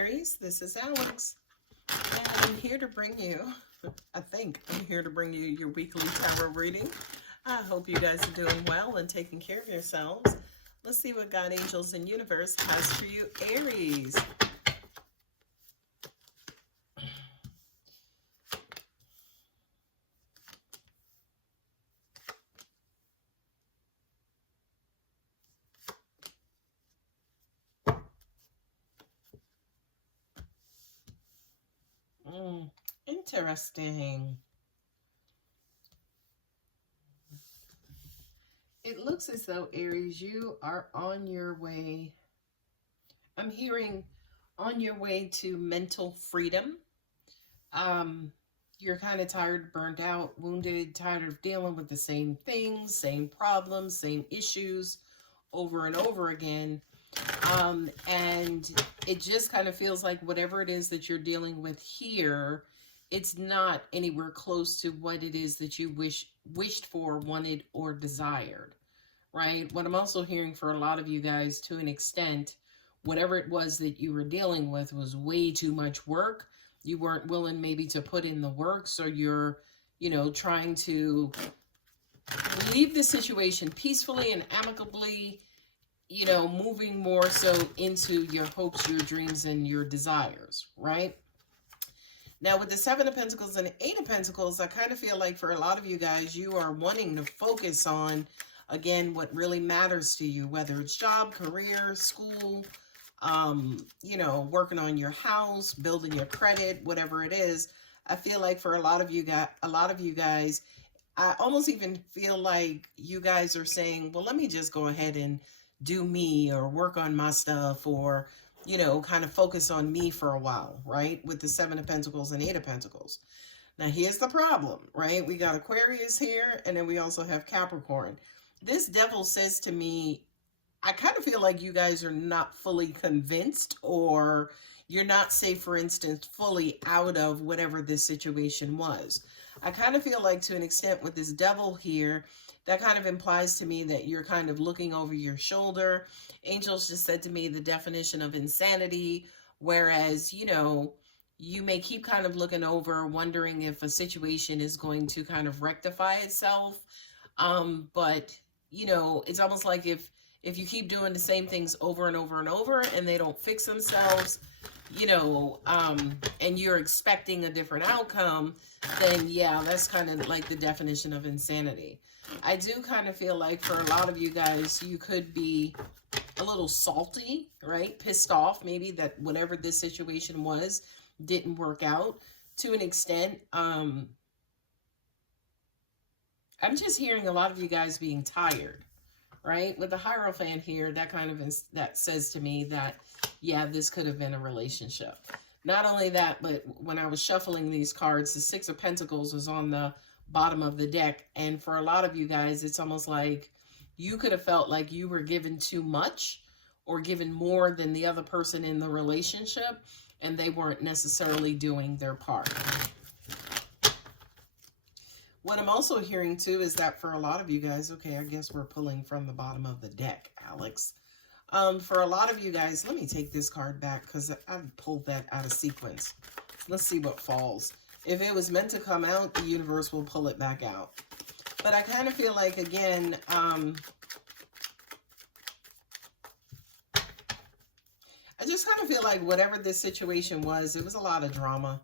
Aries, this is Alex, and I'm here to bring you, I think I'm here to bring you your weekly tarot reading. I hope you guys are doing well and taking care of yourselves. Let's see what God, angels, and universe has for you, Aries. Interesting. It looks as though, Aries, you are on your way. I'm hearing on your way to mental freedom. You're kind of tired, burnt out, wounded, tired of dealing with the same things, same problems, same issues over and over again. And it just kind of feels like whatever it is that you're dealing with here, it's not anywhere close to what it is that you wished for, wanted, or desired, right? What I'm also hearing for a lot of you guys, to an extent, whatever it was that you were dealing with was way too much work. You weren't willing maybe to put in the work, so you're, trying to leave the situation peacefully and amicably, moving more so into your hopes, your dreams, and your desires, right? Now, with the Seven of Pentacles and the Eight of Pentacles, I kind of feel like for a lot of you guys, you are wanting to focus on, again, what really matters to you, whether it's job, career, school, working on your house, building your credit, whatever it is. I feel like for a lot of you guys, I almost even feel like you guys are saying, well, let me just go ahead and do me, or work on my stuff, or, kind of focus on me for a while, right? With the Seven of Pentacles and Eight of Pentacles. Now, here's the problem, right? We got Aquarius here, and then we also have Capricorn. This devil says to me, I kind of feel like you guys are not fully convinced, or you're not, say, for instance, fully out of whatever this situation was. I kind of feel like, to an extent, with this devil here, that kind of implies to me that you're kind of looking over your shoulder. Angels just said to me the definition of insanity, whereas, you may keep kind of looking over, wondering if a situation is going to kind of rectify itself. But, it's almost like if you keep doing the same things over and over and over and they don't fix themselves, and you're expecting a different outcome, then yeah, that's kind of like the definition of insanity. I do kind of feel like for a lot of you guys, you could be a little salty, right? Pissed off maybe that whatever this situation was didn't work out to an extent. I'm just hearing a lot of you guys being tired, right? With the Hierophant here, that kind of that says to me that, yeah, this could have been a relationship. Not only that, but when I was shuffling these cards, the Six of Pentacles was on the bottom of the deck. And for a lot of you guys, it's almost like you could have felt like you were given too much, or given more than the other person in the relationship, and they weren't necessarily doing their part. What I'm also hearing too is that for a lot of you guys, okay, I guess we're pulling from the bottom of the deck, Alex. For a lot of you guys, let me take this card back because I pulled that out of sequence. Let's see what falls. If it was meant to come out, the universe will pull it back out. But I kind of feel like, again, I just kind of feel like whatever this situation was, it was a lot of drama.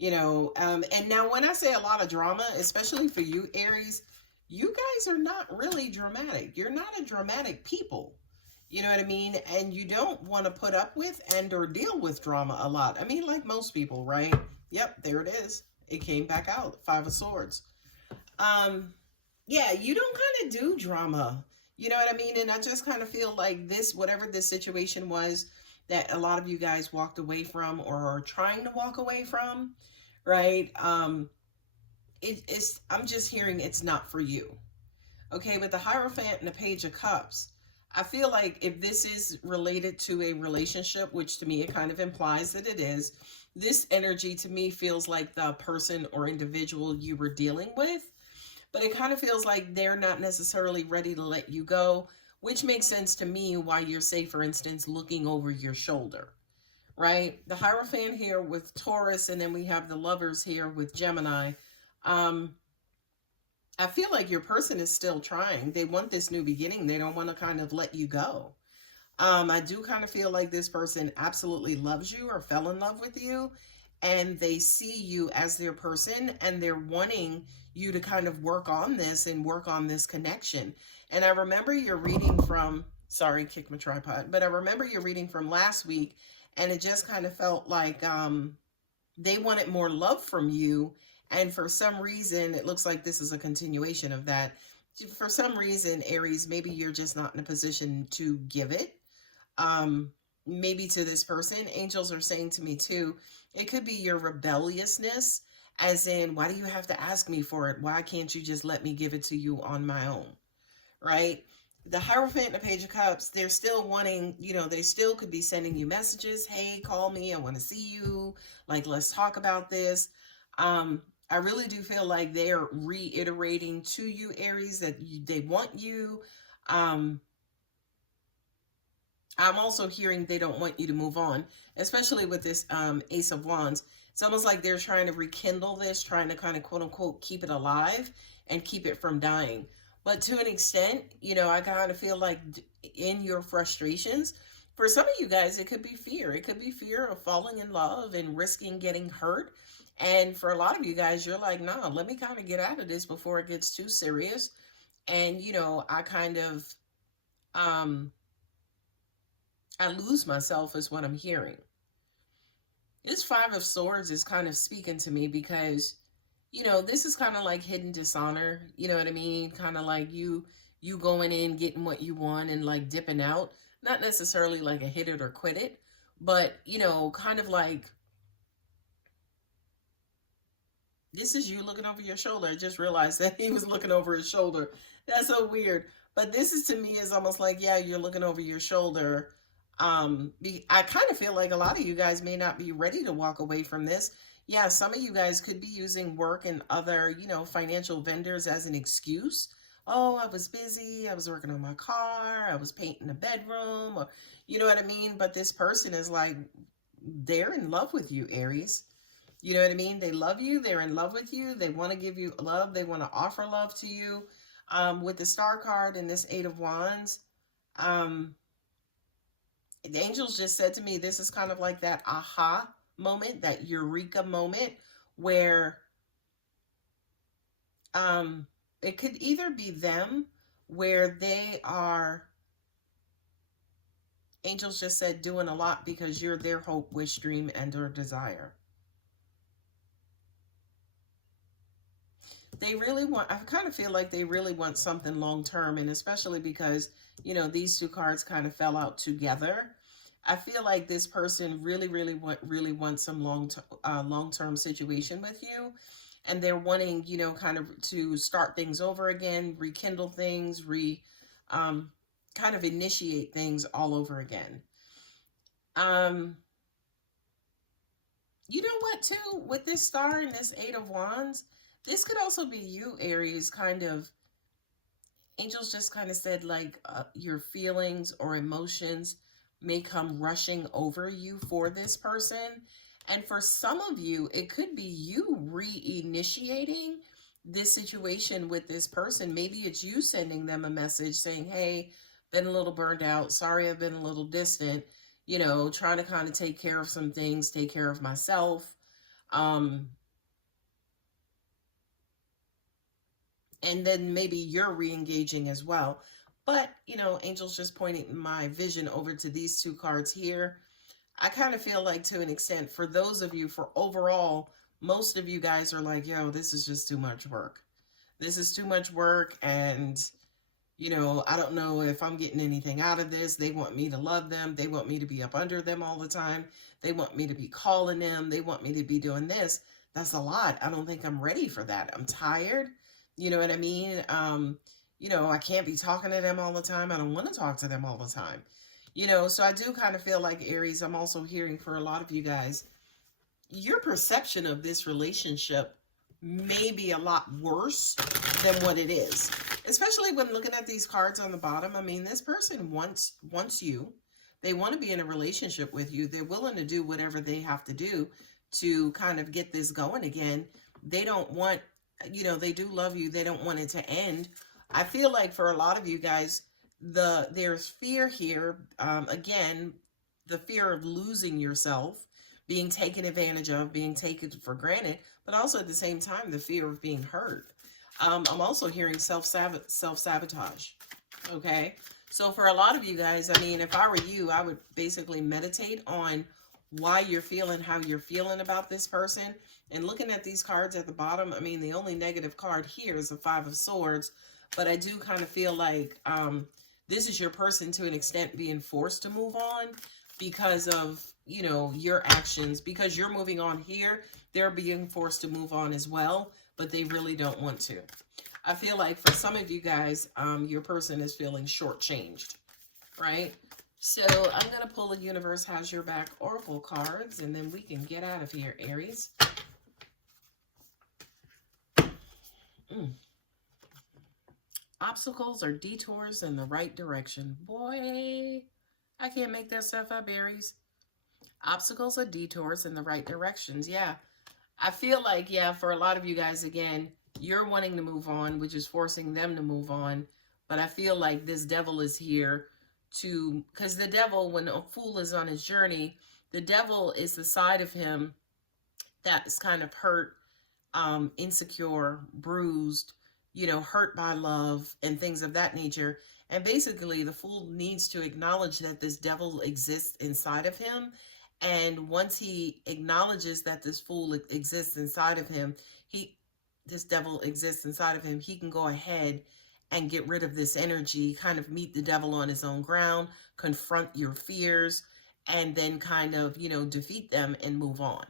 And now when I say a lot of drama, especially for you, Aries, you guys are not really dramatic. You're not a dramatic people. You know what I mean? And you don't want to put up with and or deal with drama a lot. I mean, like most people, right? Yep, there it is. It came back out. Five of Swords. Yeah, you don't kind of do drama. You know what I mean? And I just kind of feel like this, whatever this situation was that a lot of you guys walked away from or are trying to walk away from, right? I'm just hearing it's not for you. Okay, with the Hierophant and the Page of Cups, I feel like if this is related to a relationship, which to me it kind of implies that it is, this energy to me feels like the person or individual you were dealing with, but it kind of feels like they're not necessarily ready to let you go, which makes sense to me why you're, say, for instance, looking over your shoulder, right? The Hierophant here with Taurus, and then we have the Lovers here with Gemini. I feel like your person is still trying. They want this new beginning. They don't want to kind of let you go. I do kind of feel like this person absolutely loves you or fell in love with you, and they see you as their person, and they're wanting you to kind of work on this and work on this connection. And I remember your reading from, sorry, kick my tripod, but I remember your reading from last week, and it just kind of felt like they wanted more love from you. And for some reason, it looks like this is a continuation of that. For some reason, Aries, maybe you're just not in a position to give it. Maybe to this person. Angels are saying to me too, it could be your rebelliousness, as in, why do you have to ask me for it? Why can't you just let me give it to you on my own? Right? The Hierophant and the Page of Cups, they're still wanting, they still could be sending you messages. Hey, call me. I want to see you. Like, let's talk about this. I really do feel like they're reiterating to you, Aries, that they want you. I'm also hearing they don't want you to move on, especially with this Ace of Wands. It's almost like they're trying to rekindle this, trying to kind of quote unquote keep it alive and keep it from dying. But to an extent, I kind of feel like in your frustrations, for some of you guys, it could be fear. It could be fear of falling in love and risking getting hurt. And for a lot of you guys, you're like, nah, let me kind of get out of this before it gets too serious. And, I kind of, I lose myself is what I'm hearing. This Five of Swords is kind of speaking to me because, this is kind of like hidden dishonor. You know what I mean? Kind of like you going in, getting what you want and like dipping out. Not necessarily like a hit it or quit it, but, kind of like, this is you looking over your shoulder. I just realized that he was looking over his shoulder. That's so weird. But this is, to me, is almost like, yeah, you're looking over your shoulder. I kind of feel like a lot of you guys may not be ready to walk away from this. Yeah, some of you guys could be using work and other, financial vendors as an excuse. Oh, I was busy. I was working on my car. I was painting the bedroom. Or, you know what I mean? But this person is like, they're in love with you, Aries. You know what I mean? They love you. They're in love with you. They want to give you love. They want to offer love to you. With the Star card and this Eight of Wands, the angels just said to me, this is kind of like that aha moment, that eureka moment where it could either be them where they are, angels just said, doing a lot because you're their hope, wish, dream, and or desire. They really want, I kind of feel like they really want something long-term, and especially because, these two cards kind of fell out together. I feel like this person really wants some long-term situation with you, and they're wanting, kind of to start things over again, rekindle things, kind of initiate things all over again. You know what, too, with this Star and this Eight of Wands, this could also be you, Aries, kind of, angels just kind of said like your feelings or emotions may come rushing over you for this person. And for some of you, it could be you reinitiating this situation with this person. Maybe it's you sending them a message saying, hey, been a little burned out. Sorry, I've been a little distant, trying to kind of take care of some things, take care of myself. And then maybe you're re-engaging as well. But, angels just pointing my vision over to these two cards here. I kind of feel like, to an extent, for those of you, for overall, most of you guys are like, yo, this is just too much work. This is too much work, and, I don't know if I'm getting anything out of this. They want me to love them. They want me to be up under them all the time. They want me to be calling them. They want me to be doing this. That's a lot. I don't think I'm ready for that. I'm tired. You know what I mean? I can't be talking to them all the time. I don't want to talk to them all the time. So I do kind of feel like, Aries, I'm also hearing for a lot of you guys, your perception of this relationship may be a lot worse than what it is. Especially when looking at these cards on the bottom. I mean, this person wants you. They want to be in a relationship with you. They're willing to do whatever they have to do to kind of get this going again. They don't want, they do love you. They don't want it to end. I feel like for a lot of you guys, there's fear here. Again, the fear of losing yourself, being taken advantage of, being taken for granted, but also at the same time, the fear of being hurt. I'm also hearing self-sabotage. Okay. So for a lot of you guys, I mean, if I were you, I would basically meditate on why you're feeling how you're feeling about this person. And looking at these cards at the bottom, I mean, the only negative card here is the Five of Swords. But I do kind of feel like this is your person to an extent being forced to move on because of, your actions. Because you're moving on here, they're being forced to move on as well, but they really don't want to. I feel like for some of you guys, your person is feeling shortchanged, right? So I'm going to pull a Universe Has Your Back Oracle cards, and then we can get out of here, Aries. Obstacles or detours in the right direction. Boy, I can't make that stuff up, Aries. Obstacles or detours in the right directions. Yeah, I feel like, for a lot of you guys, again, you're wanting to move on, which is forcing them to move on. But I feel like this devil is here because the devil, when a fool is on his journey, the devil is the side of him that's kind of hurt, insecure, bruised, hurt by love and things of that nature. And basically the fool needs to acknowledge that this devil exists inside of him. And once he acknowledges that this fool exists inside of him, this devil exists inside of him, he can go ahead and get rid of this energy, kind of meet the devil on his own ground, confront your fears, and then kind of, defeat them and move on.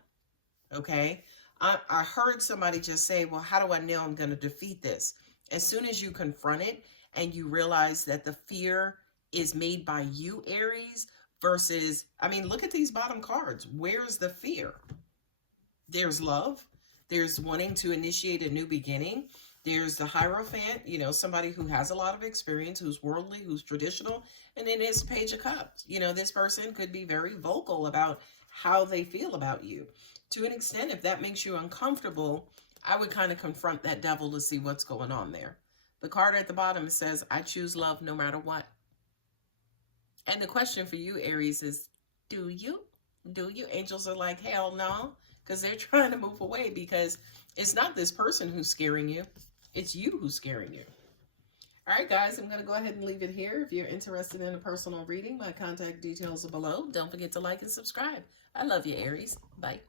Okay? I heard somebody just say, well, how do I know I'm going to defeat this? As soon as you confront it and you realize that the fear is made by you, Aries, versus, I mean, look at these bottom cards. Where's the fear? There's love. There's wanting to initiate a new beginning. There's the Hierophant, somebody who has a lot of experience, who's worldly, who's traditional. And then there's Page of Cups. This person could be very vocal about how they feel about you. To an extent, if that makes you uncomfortable, I would kind of confront that devil to see what's going on there. The card at the bottom says, I choose love no matter what. And the question for you, Aries, is, do you? Do you? Angels are like, hell no, because they're trying to move away because it's not this person who's scaring you. It's you who's scaring you. All right, guys, I'm going to go ahead and leave it here. If you're interested in a personal reading, my contact details are below. Don't forget to like and subscribe. I love you, Aries. Bye.